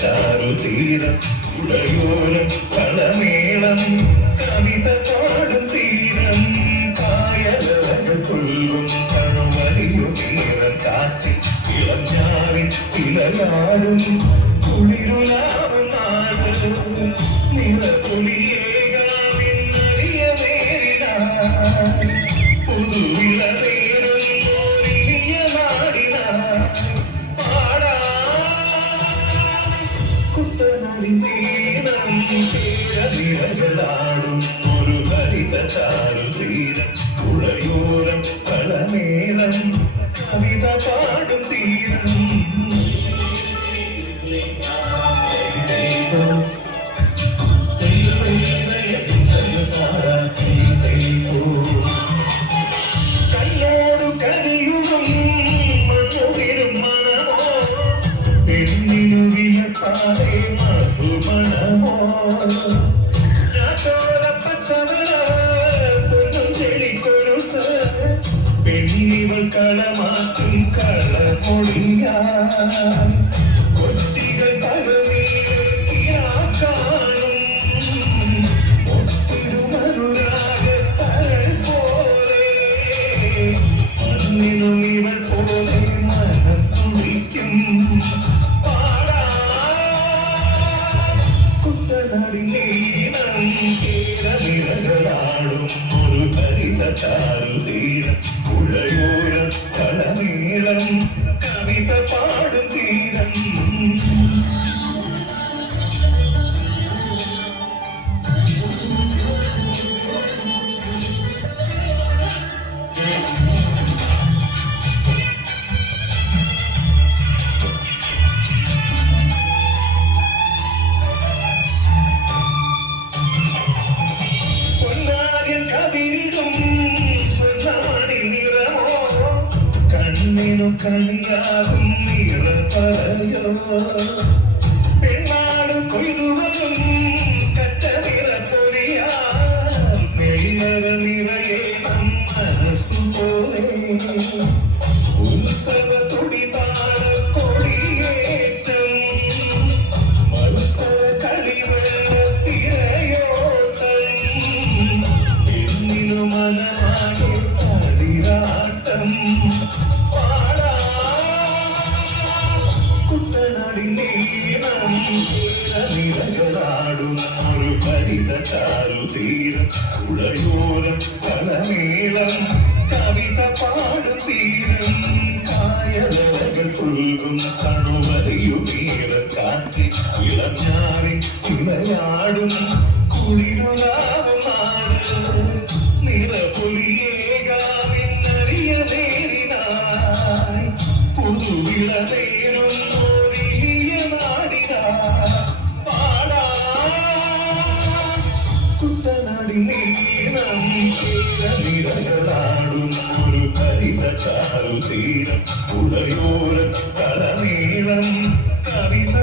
ചാരുതീരം ഉടയോരം കളമേളം കവിത പാടും തീരം കായലകൾ കൊല്ലും കണുവലിയും നീരം കാറ്റിൽ ഇളഞ്ഞാറിൽ ഇലയാടും കുളിരുലാവും നാട് നിറപൊലിയേകാവിന്നറിയ നേരിട പുതുവിള നേരും ഓരിയ നാടിന ാടും ഒരു ഹരിത ചാരുതീരം പുഴയോരം കളമേളം കവിത പാടും തീരം കല്ലോടു കനിയുടും മണ്ണുവിരും മനമോ പെണ്ണിനു വിയപ്പാതെ മധുമണമോ പെണ്ണിവൾ കളമാറ്റും കളമൊഴിയാൻ കൊട്ടികൾ തലനീരാക്കാനും ഒത്തിരുമനുരാഗത്തരൾ പോലെ മണ്ണിനും ഇവൾ പോലെ മനം തുടിക്കും ാടും ഒരു ഹരിത ചാരുതീരം പുഴയോരം കളമേളം കവിത പാടും തീരം കണിയാകും നീള പറയോ പെണ്ണാട് കൊയ്തുവരും കറ്റനിറ പൊടിയാ നെയ്യറ നിറയെ മനസ്സു പോലെ ഉത്സവ തുടിതാര കൊടിയേറ്റം മത്സര കളിവെള്ള തിരയോട്ടം പെണ്ണിനു മനമാകെ കളിയാട്ടം ാടും ഒരു ഹരിത ചാരുതീരം ഉടയോരം കളമേളം കവിത പാടും തീരം കായലകൾ പുൽകും കണുവലിയുമീറ കാറ്റിൽ ഇളഞ്ഞാറിൽ ഇളയാടും കുളിരുലാവും നാട് നിറപൊലിയേകാവിന്നറിയ നേരിനായി പുതുവിള നേരും ാടും ഒരു ഹരിത ചാരുതീരം പുഴയോരം കളമേളം കവിത